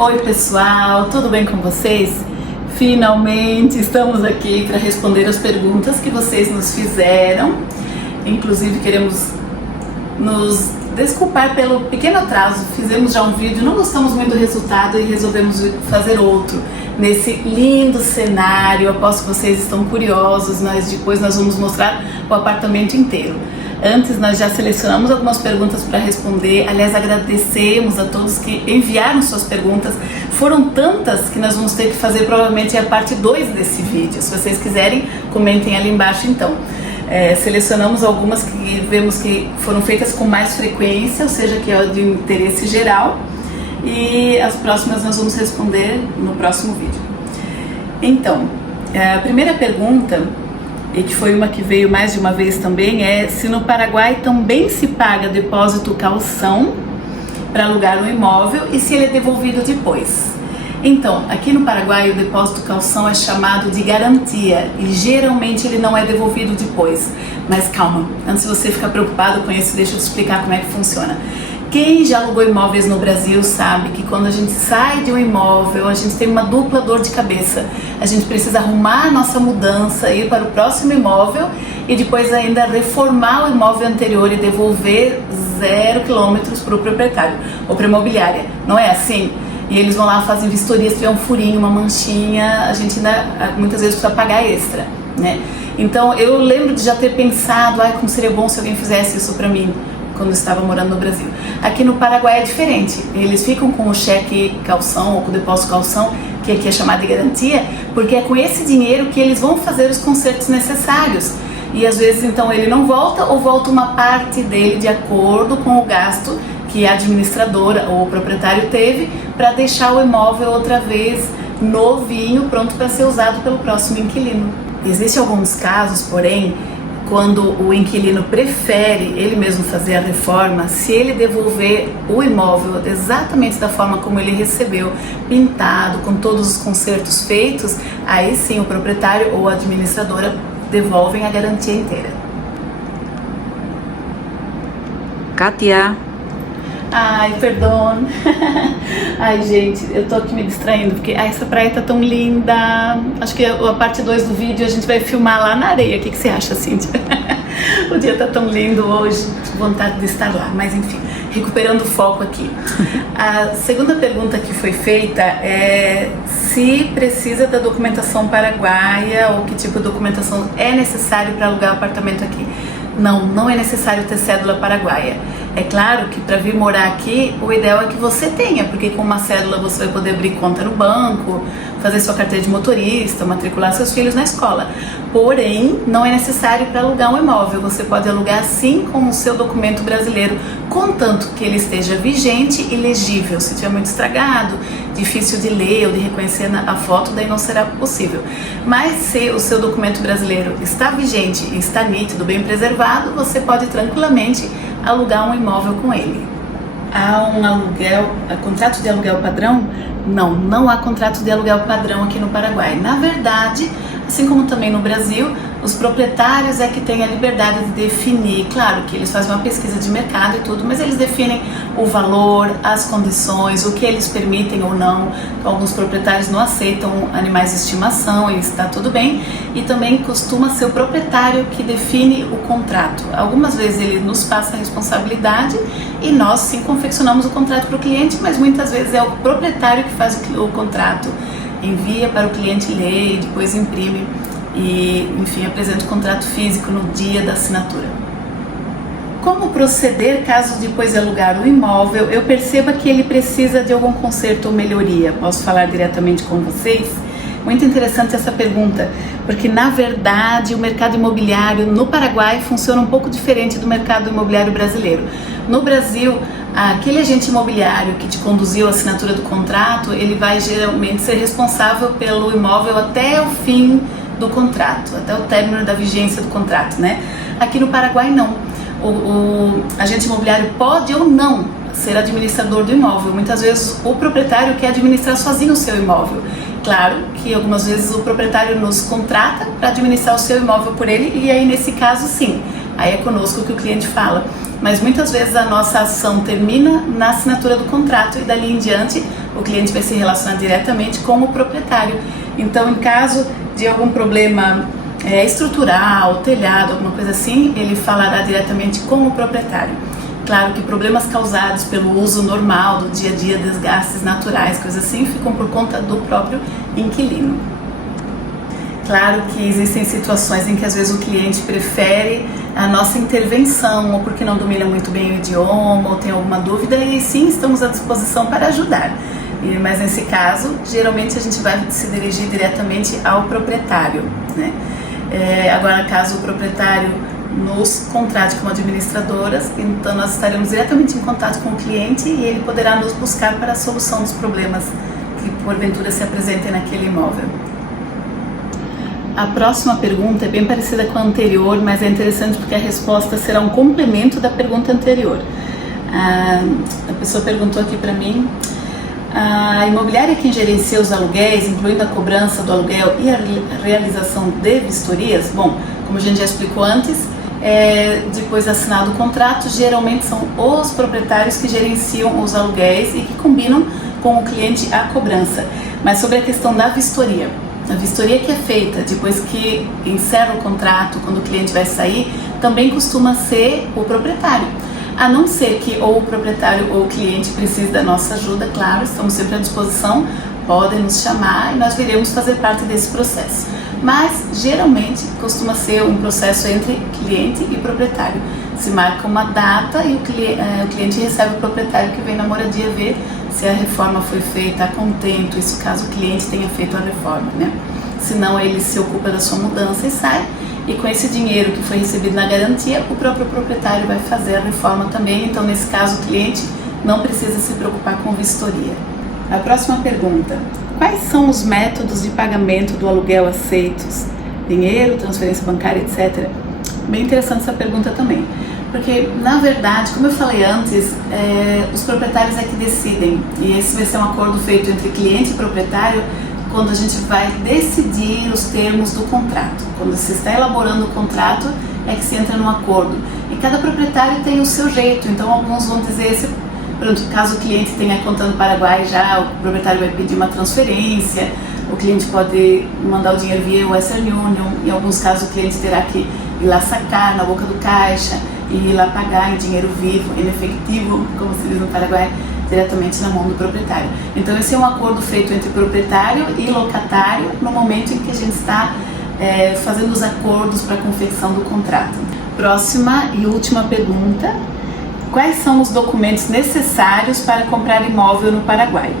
Oi pessoal, tudo bem com vocês? Finalmente estamos aqui para responder as perguntas que vocês nos fizeram. Inclusive queremos nos desculpar pelo pequeno atraso. Fizemos já um vídeo, não gostamos muito do resultado e resolvemos fazer outro nesse lindo cenário. Aposto que vocês estão curiosos, depois nós vamos mostrar o apartamento inteiro. Antes nós já selecionamos algumas perguntas para responder. Aliás, agradecemos a todos que enviaram suas perguntas. Foram tantas que nós vamos ter que fazer provavelmente a parte 2 desse vídeo. Se vocês quiserem, comentem ali embaixo então. Selecionamos algumas que vemos que foram feitas com mais frequência, ou seja, que é de interesse geral. E as próximas nós vamos responder no próximo vídeo. Então, a primeira pergunta, e que foi uma que veio mais de uma vez também, é se no Paraguai também se paga depósito caução para alugar um imóvel e se ele é devolvido depois. Então, aqui no Paraguai o depósito caução é chamado de garantia e geralmente ele não é devolvido depois. Mas calma, antes de você ficar preocupado com isso, deixa eu te explicar como é que funciona. Quem já alugou imóveis no Brasil sabe que quando a gente sai de um imóvel, a gente tem uma dupla dor de cabeça. A gente precisa arrumar a nossa mudança, ir para o próximo imóvel e depois ainda reformar o imóvel anterior e devolver 0 quilômetros para o proprietário ou para a imobiliária. Não é assim? E eles vão lá, fazem vistoria, se tiver um furinho, uma manchinha, a gente ainda muitas vezes precisa pagar extra, né? Então eu lembro de já ter pensado, como seria bom se alguém fizesse isso para mim quando eu estava morando no Brasil. Aqui no Paraguai é diferente, eles ficam com o cheque calção ou com o depósito calção, que aqui é chamado de garantia, porque é com esse dinheiro que eles vão fazer os consertos necessários. E às vezes então ele não volta ou volta uma parte dele de acordo com o gasto que a administradora ou o proprietário teve para deixar o imóvel outra vez novinho, pronto para ser usado pelo próximo inquilino. Existem alguns casos, porém, quando o inquilino prefere ele mesmo fazer a reforma, se ele devolver o imóvel exatamente da forma como ele recebeu, pintado, com todos os consertos feitos, aí sim o proprietário ou a administradora devolvem a garantia inteira. Kátia. Ai, perdão. Ai, gente, eu tô aqui me distraindo porque essa praia tá tão linda. Acho que a parte 2 do vídeo a gente vai filmar lá na areia. O que você acha, Cíntia? O dia tá tão lindo hoje, vontade de estar lá. Mas enfim, recuperando o foco aqui. A segunda pergunta que foi feita é se precisa da documentação paraguaia ou que tipo de documentação é necessário para alugar o apartamento aqui. Não, não é necessário ter cédula paraguaia. É claro que para vir morar aqui, o ideal é que você tenha, porque com uma cédula você vai poder abrir conta no banco, fazer sua carteira de motorista, matricular seus filhos na escola. Porém, não é necessário para alugar um imóvel. Você pode alugar sim com o seu documento brasileiro, contanto que ele esteja vigente e legível. Se tiver muito estragado, difícil de ler ou de reconhecer a foto, daí não será possível. Mas se o seu documento brasileiro está vigente e está nítido, bem preservado, você pode tranquilamente alugar um imóvel com ele. Há um aluguel, contrato de aluguel padrão? Não, não há contrato de aluguel padrão aqui no Paraguai. Na verdade, assim como também no Brasil, os proprietários é que têm a liberdade de definir, claro que eles fazem uma pesquisa de mercado e tudo, mas eles definem o valor, as condições, o que eles permitem ou não. Alguns proprietários não aceitam animais de estimação e está tudo bem, e também costuma ser o proprietário que define o contrato. Algumas vezes ele nos passa a responsabilidade e nós sim confeccionamos o contrato para o cliente, mas muitas vezes é o proprietário que faz o contrato, envia para o cliente ler e depois imprime e, enfim, apresenta o contrato físico no dia da assinatura. Como proceder caso depois de alugar o imóvel eu perceba que ele precisa de algum conserto ou melhoria? Posso falar diretamente com vocês? Muito interessante essa pergunta, porque na verdade o mercado imobiliário no Paraguai funciona um pouco diferente do mercado imobiliário brasileiro. No Brasil, aquele agente imobiliário que te conduziu à assinatura do contrato, ele vai geralmente ser responsável pelo imóvel até o fim do contrato, até o término da vigência do contrato, né? Aqui no Paraguai não. O agente imobiliário pode ou não ser administrador do imóvel. Muitas vezes o proprietário quer administrar sozinho o seu imóvel. Claro que algumas vezes o proprietário nos contrata para administrar o seu imóvel por ele e aí nesse caso sim, aí é conosco que o cliente fala. Mas muitas vezes a nossa ação termina na assinatura do contrato e dali em diante o cliente vai se relacionar diretamente com o proprietário. Então, em caso de algum problema estrutural, telhado, alguma coisa assim, ele falará diretamente com o proprietário. Claro que problemas causados pelo uso normal do dia a dia, desgastes naturais, coisas assim, ficam por conta do próprio inquilino. Claro que existem situações em que às vezes o cliente prefere a nossa intervenção, ou porque não domina muito bem o idioma, ou tem alguma dúvida, e sim, estamos à disposição para ajudar. Mas nesse caso, geralmente a gente vai se dirigir diretamente ao proprietário, né? Agora, caso o proprietário nos contrate como administradoras, então nós estaremos diretamente em contato com o cliente e ele poderá nos buscar para a solução dos problemas que porventura se apresentem naquele imóvel. A próxima pergunta é bem parecida com a anterior, mas é interessante porque a resposta será um complemento da pergunta anterior. A pessoa perguntou aqui para mim: a imobiliária quem gerencia os aluguéis, incluindo a cobrança do aluguel e a realização de vistorias? Bom, como a gente já explicou antes, depois de assinado o contrato, geralmente são os proprietários que gerenciam os aluguéis e que combinam com o cliente a cobrança. Mas sobre a questão da vistoria, a vistoria que é feita depois que encerra o contrato, quando o cliente vai sair, também costuma ser o proprietário. A não ser que ou o proprietário ou o cliente precise da nossa ajuda, claro, estamos sempre à disposição, podem nos chamar e nós viremos fazer parte desse processo. Mas, geralmente, costuma ser um processo entre cliente e proprietário. Se marca uma data e o cliente recebe o proprietário que vem na moradia ver se a reforma foi feita a contento, isso caso o cliente tenha feito a reforma, né? Senão ele se ocupa da sua mudança e sai, e com esse dinheiro que foi recebido na garantia, o próprio proprietário vai fazer a reforma também, então nesse caso o cliente não precisa se preocupar com vistoria. A próxima pergunta: quais são os métodos de pagamento do aluguel aceitos? Dinheiro, transferência bancária, etc. Bem interessante essa pergunta também, porque na verdade, como eu falei antes, os proprietários é que decidem, e esse vai ser um acordo feito entre cliente e proprietário quando a gente vai decidir os termos do contrato. Quando se está elaborando o contrato é que se entra num acordo, e cada proprietário tem o seu jeito, então alguns vão dizer, caso o cliente tenha conta no Paraguai já, o proprietário vai pedir uma transferência, o cliente pode mandar o dinheiro via Western Union, em alguns casos o cliente terá que ir lá sacar na boca do caixa e ir lá pagar em dinheiro vivo, em efetivo, como se diz no Paraguai, diretamente na mão do proprietário. Então esse é um acordo feito entre proprietário e locatário no momento em que a gente está fazendo os acordos para a confecção do contrato. Próxima e última pergunta: quais são os documentos necessários para comprar imóvel no Paraguai?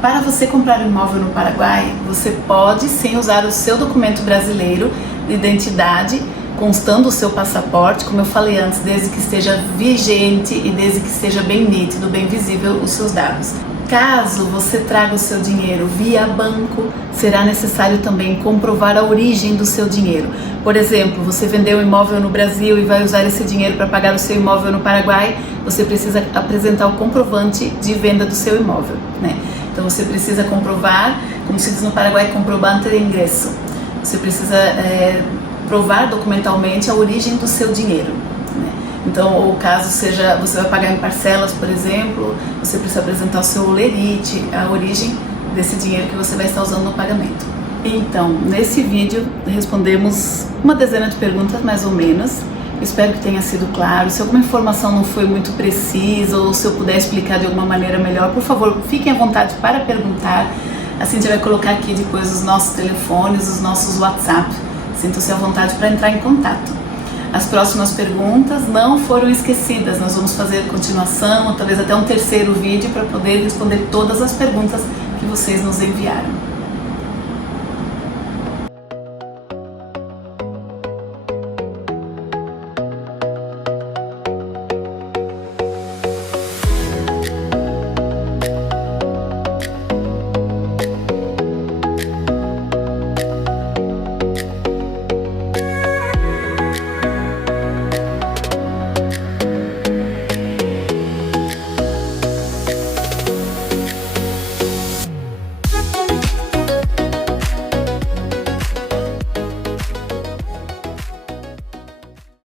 Para você comprar imóvel no Paraguai, você pode sim usar o seu documento brasileiro de identidade, constando o seu passaporte, como eu falei antes, desde que esteja vigente e desde que esteja bem nítido, bem visível os seus dados. Caso você traga o seu dinheiro via banco, será necessário também comprovar a origem do seu dinheiro. Por exemplo, você vendeu um imóvel no Brasil e vai usar esse dinheiro para pagar o seu imóvel no Paraguai, você precisa apresentar o comprovante de venda do seu imóvel, né? Então você precisa comprovar, como se diz no Paraguai, comprovante de ingresso. Você precisa provar documentalmente a origem do seu dinheiro, né? Então, ou caso seja, você vai pagar em parcelas, por exemplo, você precisa apresentar o seu lerite, a origem desse dinheiro que você vai estar usando no pagamento. Então, nesse vídeo respondemos uma dezena de perguntas, mais ou menos. Espero que tenha sido claro. Se alguma informação não foi muito precisa ou se eu puder explicar de alguma maneira melhor, por favor, fiquem à vontade para perguntar. Assim a gente vai colocar aqui depois os nossos telefones, os nossos WhatsApp. Sintam-se à vontade para entrar em contato. As próximas perguntas não foram esquecidas. Nós vamos fazer continuação, ou talvez até um terceiro vídeo para poder responder todas as perguntas que vocês nos enviaram.